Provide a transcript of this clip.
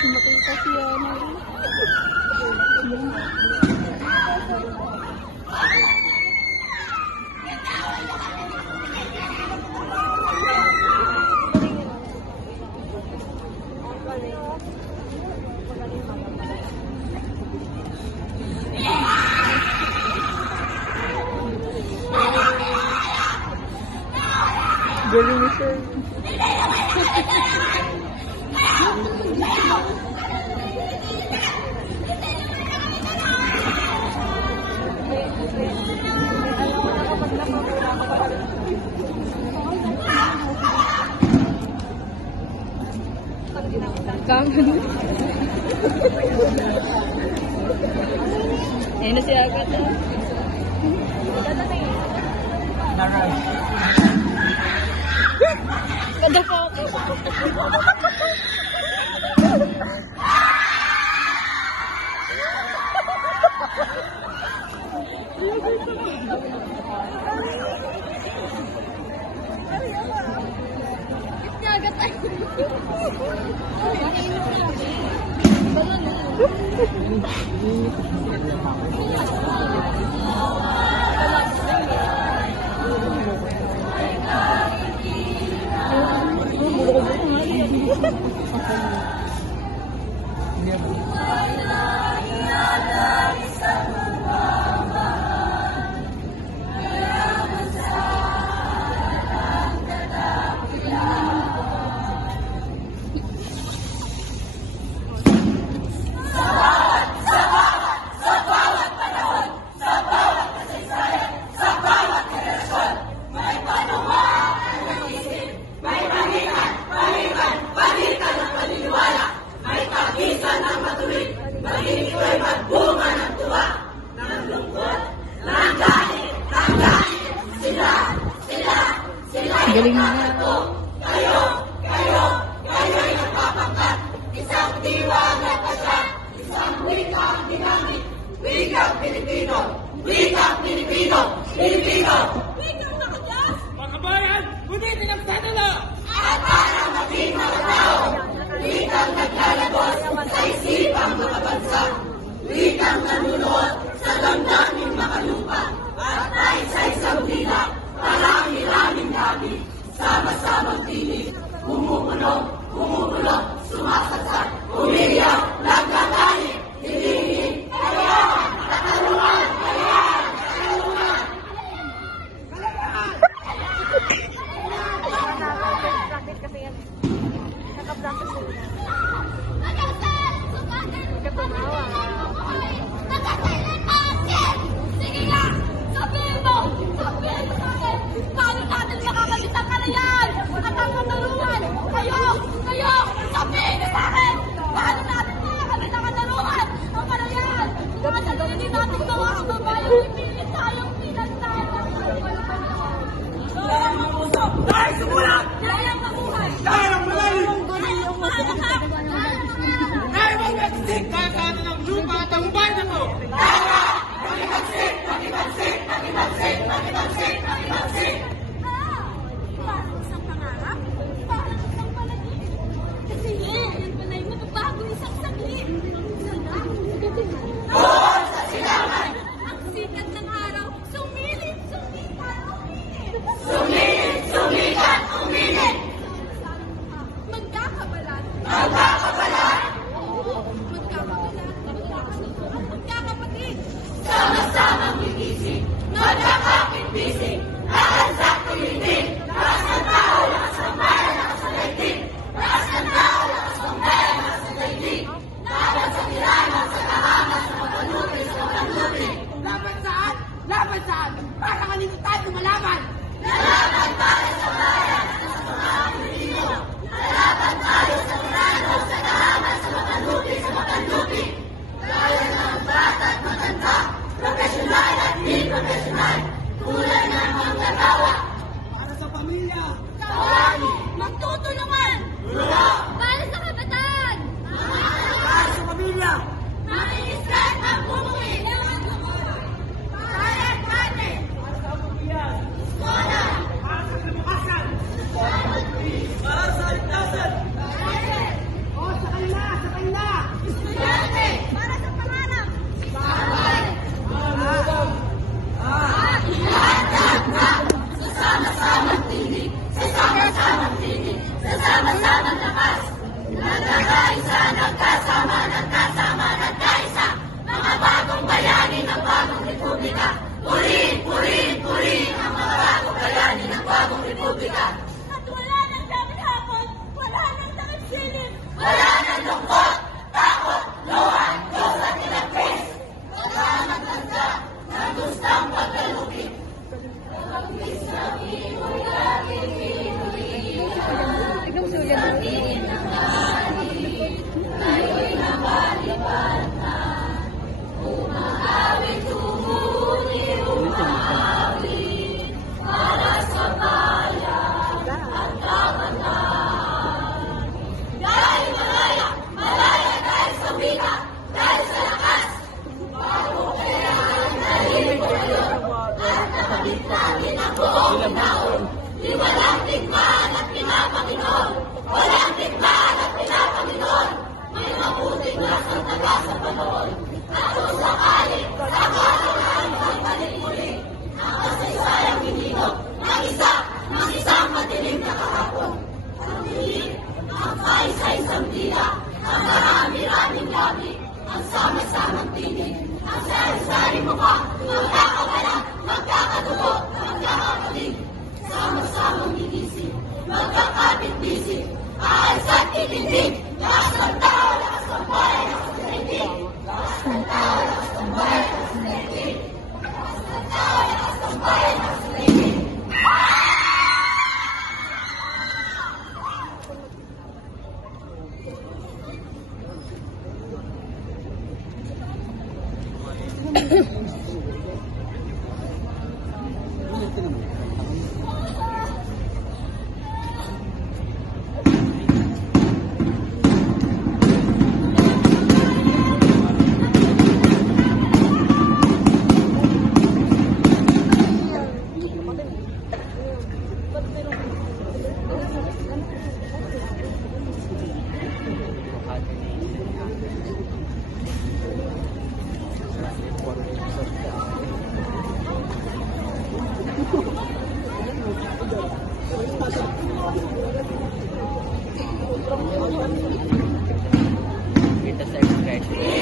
Makita siya na. Galing siya. Ayun na siya agad. Kada po ako. Galing na. Kayo'y nagpapangkat. Isang tiwala pasyat. Isang wikang dinamit. Wikang Pilipino. Wikang Pilipino. Pilipino. Wikang nakadyas. Mga bayan, gunitin ang sadala. At para maging mga tao. Wikang naglalagos sa isipang mga bansa. Wikang nanunood sa damdaming makalupa. At tayo sa isang bilang. Marami-raming gabi, sama-samang tinig, umumulong, sumasasat, umiyak, nagkakalit, hinihingi, kayahan, katalungan, kayahan, katalungan! Nakapraktis kasi yan. Nakapraktis ko yan. Hindi tumawa. Sige nga! Sabihin mo! Sabihin mo sa akin! Paano natin makakamit ang kalayan? At ang katarungan! Kayo! Sabihin mo sa akin! Paano natin makakamit ang katarungan? Ang kalayan! Hindi natin gawa ang babayang ipilit tayong pinagtayo! Dahil ang puso! Dahil sumulat! Dahil ang mabuhay! Dahil ang malalim! Dahil ang mahalakap! Dahil ang nagsik! Kakano ng lupa at ang bayan na to! Nakimagsik! Parang isang pangarap? Parang isang panaginip? isang tila, ang marami-raming labi, ang sama-samang tinig, ang sari-sari mukha, magkakawala, magkakadugo, magkakapalig, sama-samang inisip, magkakapit-bisip, aas at itindig, lakas ng tao, lakas ng bayan, lakas ng daigdig, lakas ng tao, lakas ng bayan, lakas ng daigdig, lakas ng tao, lakas ng bayan, lakas ng daigdig. Kita sa expression.